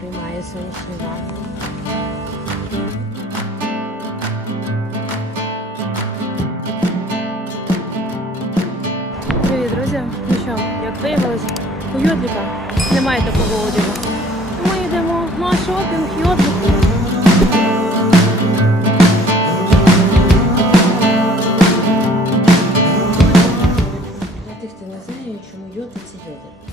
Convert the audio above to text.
приймає сонячні Привіт, Друзі, ну що, як виявилось, у Йодліка немає такого одягу. Ми йдемо на шопінг Йодліку. Для тих, хто не знає, чому йод це йоди.